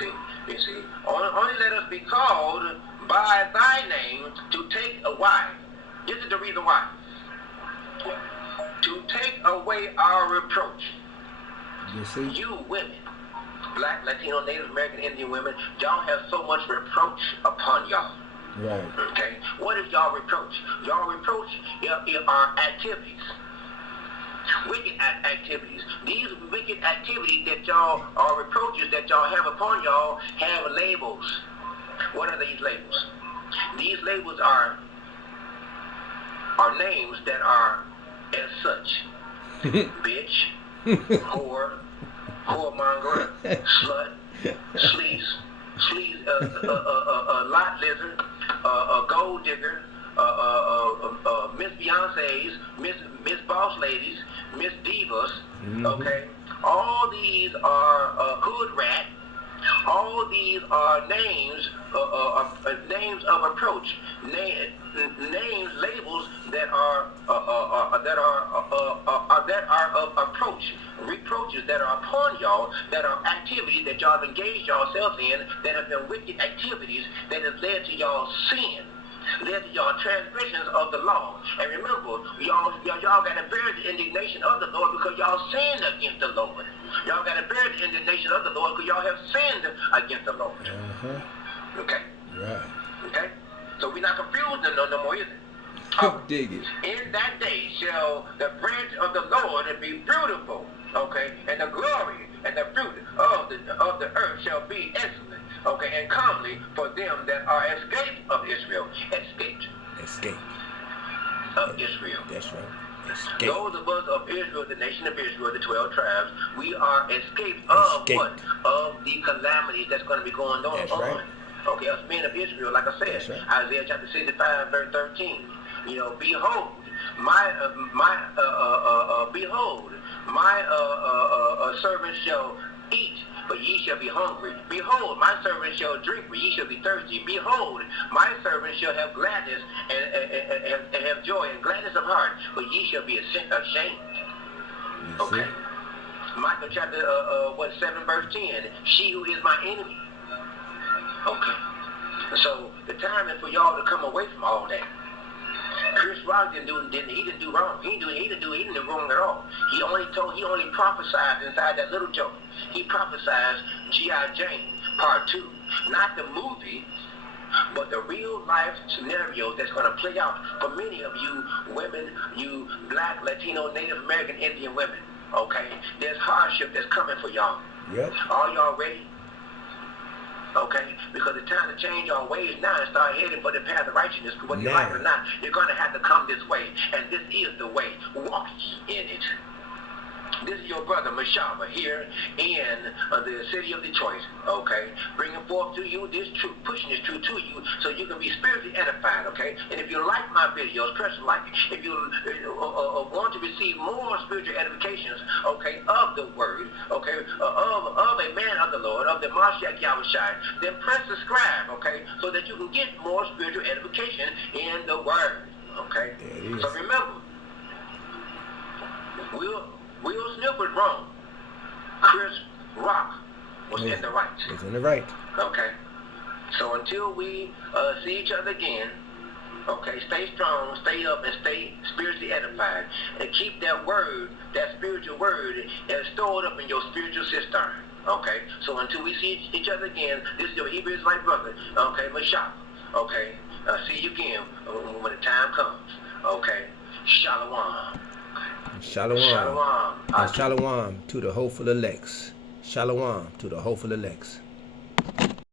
You see. Only let us be called by thy name to take a wife. This is the reason why. To take away our reproach. You see? You women, Black, Latino, Native American, Indian women, y'all have so much reproach upon y'all. Right. Okay? What is y'all reproach? Y'all reproach are activities. Wicked activities. These wicked activities that y'all are reproaches that y'all have upon y'all have labels. What are these labels? These labels are names that are as such. Bitch, whore, whoremonger, slut, sleaze, lot lizard, gold digger, Miss Beyonce's, Miss Boss Ladies, Miss Divas, okay? All these are hood rat. All these are names of approach, names, labels that are of approach, reproaches that are upon y'all, that are activities that y'all have engaged yourselves in, that have been wicked activities that have led to y'all sin, led to y'all transgressions of the law. And remember, y'all got to bear the indignation of the Lord because y'all sinned against the Lord. Y'all got to bear the indignation of the Lord because y'all have sinned against the Lord. Okay? Right. Okay? So we're not confused no more, is it? Dig it. In that day shall the branch of the Lord be beautiful, okay, and the glory and the fruit of the earth shall be excellent, okay, and comely for them that are escaped of Israel. Escaped of Israel. That's right. Escape. Those of us of Israel, the nation of Israel, the 12 tribes, we are escaped of what? Of the calamities that's going to be going on. That's right. Okay, us men of Israel, like I said, right. Isaiah chapter 65, verse 13. You know, behold, my servants shall eat, but ye shall be hungry. Behold, my servants shall drink, but ye shall be thirsty. Behold, my servants shall have gladness and have joy and gladness of heart, but ye shall be ashamed. Okay. Micah chapter 7 verse 10. She who is my enemy. Okay. So the time is for y'all to come away from all that. Chris Rock didn't do wrong. He didn't do wrong at all. He only prophesied inside that little joke. He prophesied G.I. Jane Part 2, not the movie, but the real life scenario that's going to play out for many of you women, you Black, Latino, Native American, Indian women. Okay, there's hardship that's coming for y'all. Yep. Are y'all ready? Okay, because it's time to change our ways now and start heading for the path of righteousness. Whether you like it or not, you're going to have to come this way, and this is the way. Walk in it. This is your brother Mashaba here in the city of Detroit. Okay, bringing forth to you this truth, pushing this truth to you, so you can be spiritually edified. Okay, and if you like my videos, press like. If you want to receive more spiritual edifications, okay, of the word, okay, of a man of the Lord, of the Mashiach Yahushua, then press subscribe. Okay, so that you can get more spiritual edification in the word. Okay, so remember, Will Smith was wrong. Chris Rock was in the right. It's in the right. Okay? So until we see each other again, okay, stay strong, stay up, and stay spiritually edified, and keep that word, that spiritual word, and store it up in your spiritual cistern. Okay? So until we see each other again, this is your Hebrew Israelite brother, okay, Mashah. Okay? See you again when the time comes. Okay? Shalom. Shalom. Shalom. And shalom to the hopeful elects. Shalom to the hopeful elects.